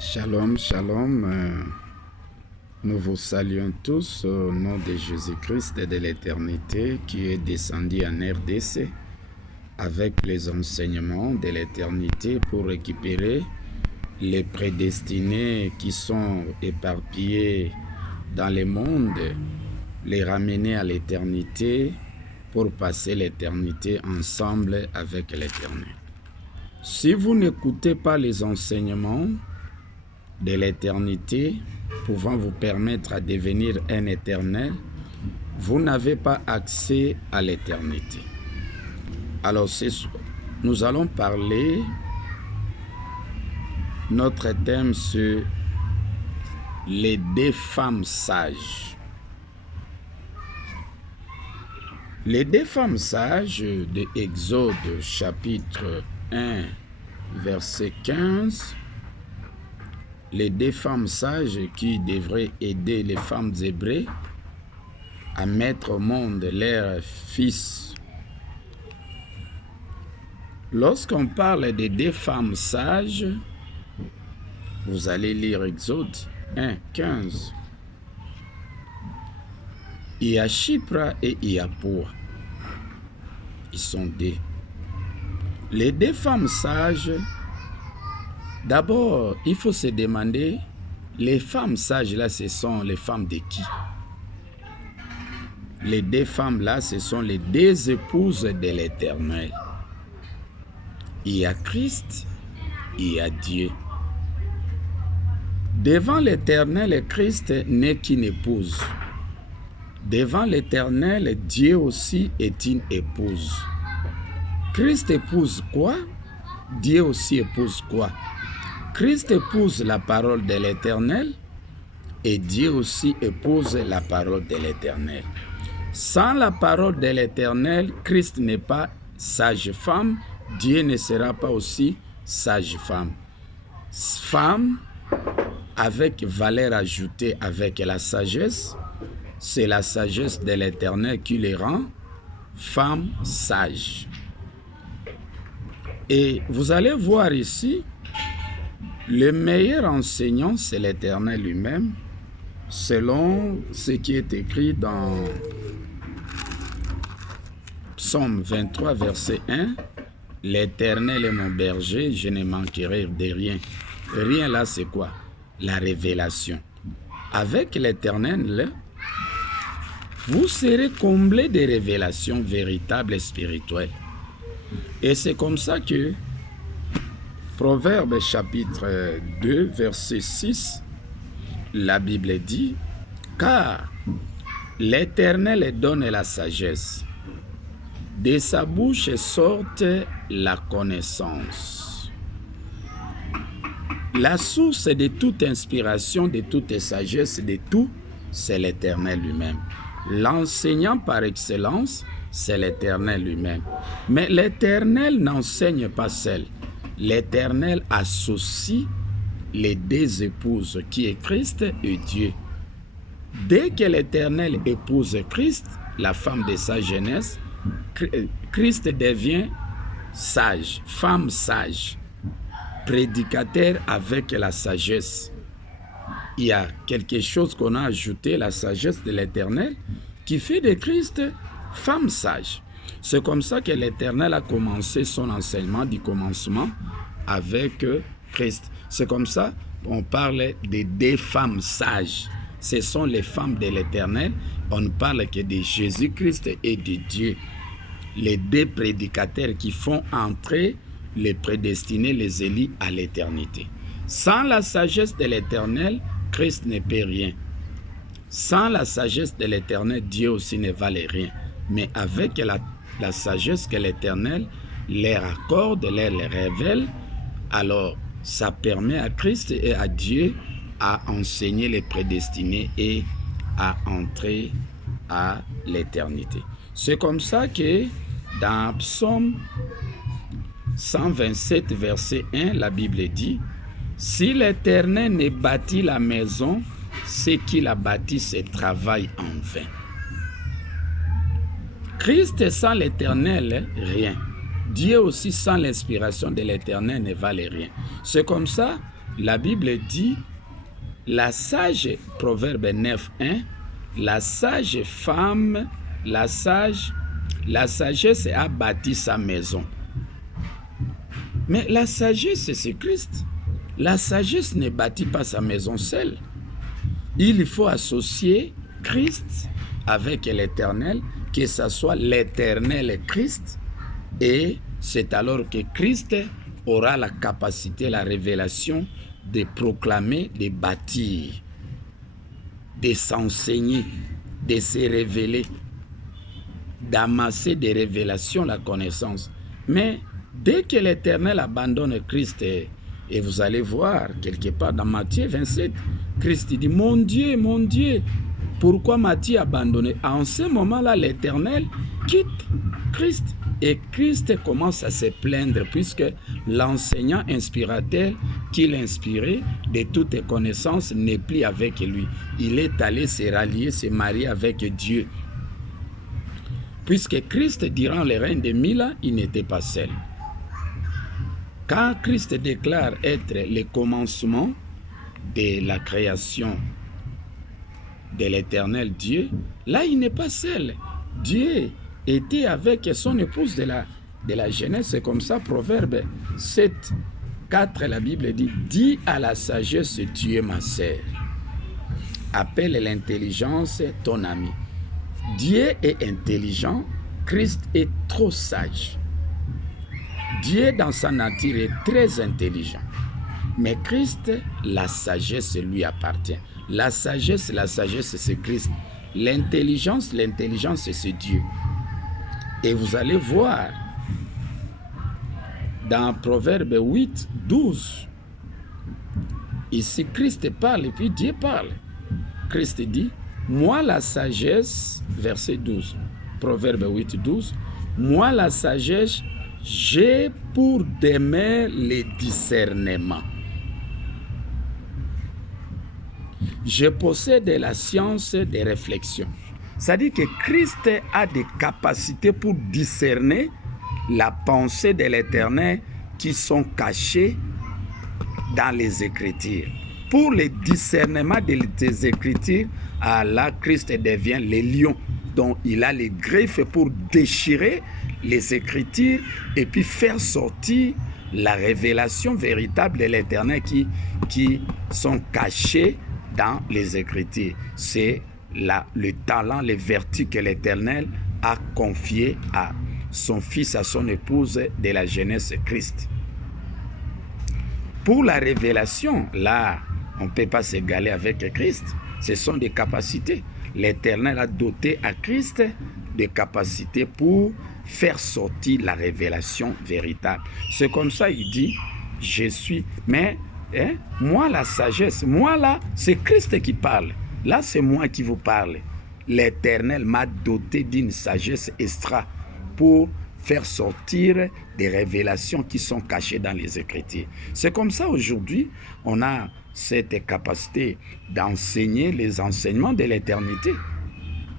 Shalom, shalom. Nous vous saluons tous au nom de Jésus-Christ et de l'éternité qui est descendu en RDC avec les enseignements de l'éternité pour récupérer les prédestinés qui sont éparpillés dans le monde, les ramener à l'éternité pour passer l'éternité ensemble avec l'Éternel. Si vous n'écoutez pas les enseignements de l'éternité pouvant vous permettre à devenir un éternel, vous n'avez pas accès à l'éternité. Alors, nous allons parler, notre thème sur les deux femmes sages. Les deux femmes sages de Exode chapitre 1, verset 15, les deux femmes sages qui devraient aider les femmes hébreues à mettre au monde leurs fils. Lorsqu'on parle de deux femmes sages, vous allez lire Exode 1, 15. Il y a Shipra et il y a Poua. Ils sont deux. Les deux femmes sages, d'abord, il faut se demander, les femmes sages là, ce sont les femmes de qui? Les deux femmes là, ce sont les deux épouses de l'Éternel. Il y a Christ, il y a Dieu. Devant l'Éternel, Christ n'est qu'une épouse. Devant l'Éternel, Dieu aussi est une épouse. Christ épouse quoi? Dieu aussi épouse quoi? Christ épouse la parole de l'Éternel et Dieu aussi épouse la parole de l'Éternel. Sans la parole de l'Éternel, Christ n'est pas sage-femme, Dieu ne sera pas aussi sage-femme. Femme avec valeur ajoutée avec la sagesse, c'est la sagesse de l'Éternel qui les rend femmes sages. Et vous allez voir ici, le meilleur enseignant, c'est l'Éternel lui-même, selon ce qui est écrit dans Psaume 23, verset 1. L'Éternel est mon berger, je ne manquerai de rien. Rien là, c'est quoi? La révélation. Avec l'Éternel, vous serez comblés de révélations véritables et spirituelles. Et c'est comme ça que Proverbe chapitre 2, verset 6, la Bible dit, « Car l'Éternel donne la sagesse, de sa bouche sorte la connaissance. » La source de toute inspiration, de toute sagesse, de tout, c'est l'Éternel lui-même. L'enseignant par excellence, c'est l'Éternel lui-même. Mais l'Éternel n'enseigne pas seul. L'Éternel associe les deux épouses qui est Christ et Dieu. Dès que l'Éternel épouse Christ, la femme de sa jeunesse, Christ devient sage, femme sage, prédicateur avec la sagesse. Il y a quelque chose qu'on a ajouté, la sagesse de l'Éternel, qui fait de Christ femme sage. C'est comme ça que l'Éternel a commencé son enseignement du commencement avec Christ. C'est comme ça qu'on parle de deux femmes sages. Ce sont les femmes de l'Éternel. On ne parle que de Jésus-Christ et de Dieu. Les deux prédicateurs qui font entrer les prédestinés, les élus à l'éternité. Sans la sagesse de l'Éternel, Christ ne peut rien. Sans la sagesse de l'Éternel, Dieu aussi ne valait rien. Mais avec la sagesse que l'Éternel leur accorde, leur révèle, alors ça permet à Christ et à Dieu à enseigner les prédestinés et à entrer à l'éternité. C'est comme ça que dans Psaume 127, verset 1, la Bible dit, « Si l'Éternel ne bâtit la maison, ceux qui la bâtissent travaillent en vain. » Christ sans l'Éternel, rien. Dieu aussi sans l'inspiration de l'Éternel ne valait rien. C'est comme ça, la Bible dit, la sage, Proverbe 9, 1, la sage femme, la sagesse a bâti sa maison. Mais la sagesse, c'est Christ. La sagesse ne bâtit pas sa maison seule. Il faut associer Christ avec l'Éternel, que ce soit l'Éternel Christ, et c'est alors que Christ aura la capacité, la révélation de proclamer, de bâtir, de s'enseigner, de se révéler, d'amasser des révélations, la connaissance. Mais dès que l'Éternel abandonne Christ, et vous allez voir quelque part dans Matthieu 27, Christ dit, mon Dieu, pourquoi m'as-tu abandonné? En ce moment-là, l'Éternel quitte Christ. Et Christ commence à se plaindre puisque l'enseignant inspirateur qu'il inspirait de toutes connaissances n'est plus avec lui. Il est allé se rallier, se marier avec Dieu. Puisque Christ, durant le règne de 1000 ans, il n'était pas seul. Quand Christ déclare être le commencement de la création de l'Éternel Dieu, là, il n'est pas seul. Dieu était avec son épouse de la Genèse. C'est comme ça, Proverbe 7, 4, la Bible dit, dis à la sagesse, tu es ma sœur. Appelle l'intelligence ton ami. Dieu est intelligent, Christ est trop sage. Dieu, dans sa nature, est très intelligent. Mais Christ, la sagesse lui appartient. La sagesse, c'est Christ. L'intelligence, c'est Dieu. Et vous allez voir, dans Proverbe 8, 12, ici Christ parle et puis Dieu parle. Christ dit, moi la sagesse, verset 12, Proverbe 8, 12, moi la sagesse, j'ai pour demain les discernements. Je possède la science des réflexions. C'est-à-dire que Christ a des capacités pour discerner la pensée de l'Éternel qui sont cachées dans les Écritures. Pour le discernement des Écritures, là, Christ devient le lion dont il a les griffes pour déchirer les Écritures et puis faire sortir la révélation véritable de l'Éternel qui sont cachées dans les Écritures. C'est le talent, les vertus que l'Éternel a confié à son fils, à son épouse de la Genèse, Christ. Pour la révélation, là, on ne peut pas s'égaler avec Christ. Ce sont des capacités. L'Éternel a doté à Christ des capacités pour faire sortir la révélation véritable. C'est comme ça, il dit, je suis, mais moi la sagesse, moi là, c'est Christ qui parle. Là, c'est moi qui vous parle. L'Éternel m'a doté d'une sagesse extra pour faire sortir des révélations qui sont cachées dans les Écritures. C'est comme ça aujourd'hui, on a cette capacité d'enseigner les enseignements de l'éternité.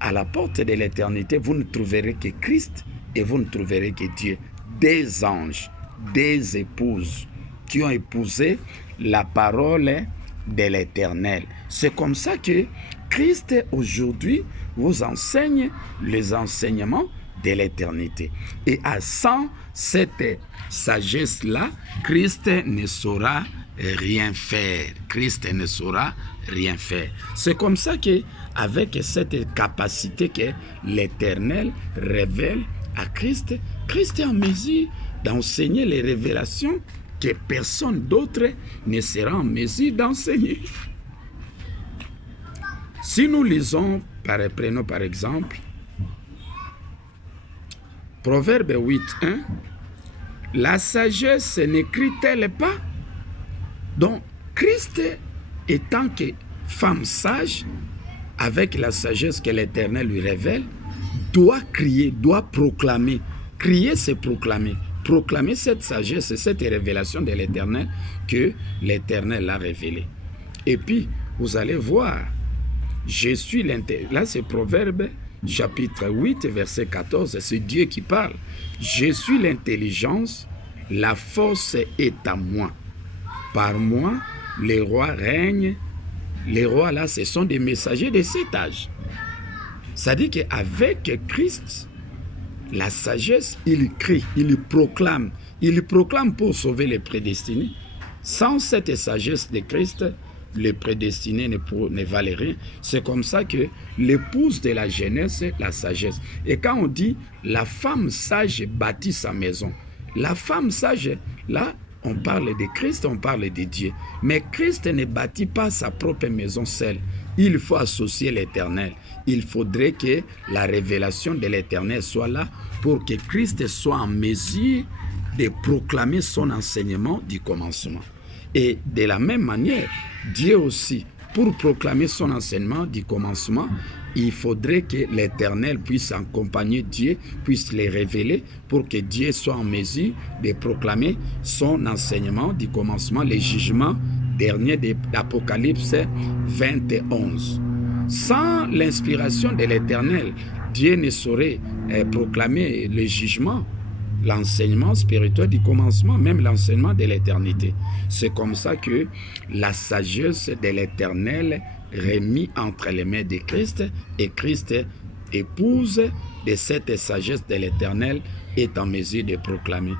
À la porte de l'éternité, vous ne trouverez que Christ et vous ne trouverez que Dieu. Des anges, des épouses qui ont épousé la parole de l'Éternel. C'est comme ça que Christ aujourd'hui vous enseigne les enseignements de l'éternité. Et sans cette sagesse-là, Christ ne saura rien faire. Christ ne saura rien faire. C'est comme ça que, avec cette capacité que l'Éternel révèle à Christ, Christ est en mesure d'enseigner les révélations que personne d'autre ne sera en mesure d'enseigner. Si nous lisons, prenons par exemple, Proverbe 8, 1, la sagesse n'écrit-elle pas? Donc, Christ, étant que femme sage, avec la sagesse que l'Éternel lui révèle, doit crier, doit proclamer. Crier, c'est proclamer. Proclamer cette sagesse, cette révélation de l'Éternel que l'Éternel a révélée. Et puis, vous allez voir, je suis l'intelligence. Là, c'est Proverbe chapitre 8, verset 14. C'est Dieu qui parle. Je suis l'intelligence, la force est à moi. Par moi, les rois règnent. Les rois là, ce sont des messagers de cet âge. C'est-à-dire qu'avec Christ, la sagesse, il crie, il proclame pour sauver les prédestinés. Sans cette sagesse de Christ, les prédestinés ne valent rien. C'est comme ça que l'épouse de la jeunesse, c'est la sagesse. Et quand on dit la femme sage bâtit sa maison, la femme sage, là, on parle de Christ, on parle de Dieu. Mais Christ ne bâtit pas sa propre maison seule. Il faut associer l'Éternel. Il faudrait que la révélation de l'Éternel soit là pour que Christ soit en mesure de proclamer son enseignement du commencement. Et de la même manière, Dieu aussi, pour proclamer son enseignement du commencement, il faudrait que l'Éternel puisse accompagner Dieu, puisse les révéler pour que Dieu soit en mesure de proclamer son enseignement du commencement, les jugements derniers d'Apocalypse 21. Sans l'inspiration de l'Éternel, Dieu ne saurait proclamer le jugement, l'enseignement spirituel du commencement, même l'enseignement de l'éternité. C'est comme ça que la sagesse de l'Éternel remis entre les mains de Christ, et Christ, épouse de cette sagesse de l'Éternel, est en mesure de proclamer.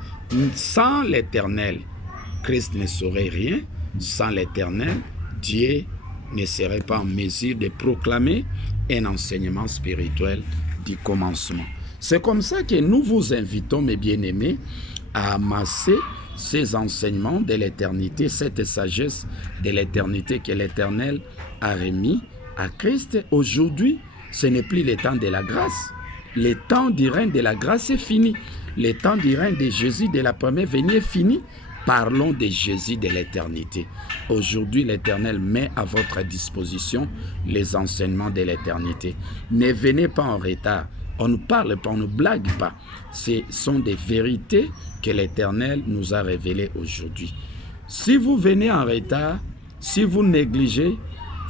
Sans l'Éternel, Christ ne saurait rien. Sans l'Éternel, Dieu ne serait pas en mesure de proclamer un enseignement spirituel du commencement. C'est comme ça que nous vous invitons, mes bien-aimés, à amasser ces enseignements de l'éternité, cette sagesse de l'éternité que l'Éternel a remis à Christ. Aujourd'hui, ce n'est plus le temps de la grâce. Le temps du règne de la grâce est fini. Le temps du règne de Jésus de la première venue est fini. Parlons de Jésus de l'éternité. Aujourd'hui, l'Éternel met à votre disposition les enseignements de l'éternité. Ne venez pas en retard. On ne parle pas, on ne blague pas. Ce sont des vérités que l'Éternel nous a révélées aujourd'hui. Si vous venez en retard, si vous négligez,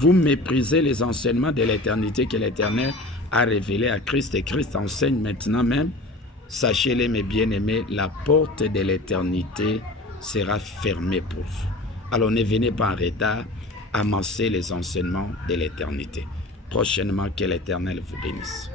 vous méprisez les enseignements de l'éternité que l'Éternel a révélés à Christ, et Christ enseigne maintenant même, sachez-les, mes bien-aimés, la porte de l'éternité sera fermée pour vous. Alors ne venez pas en retard, amassez les enseignements de l'éternité. Prochainement, que l'Éternel vous bénisse.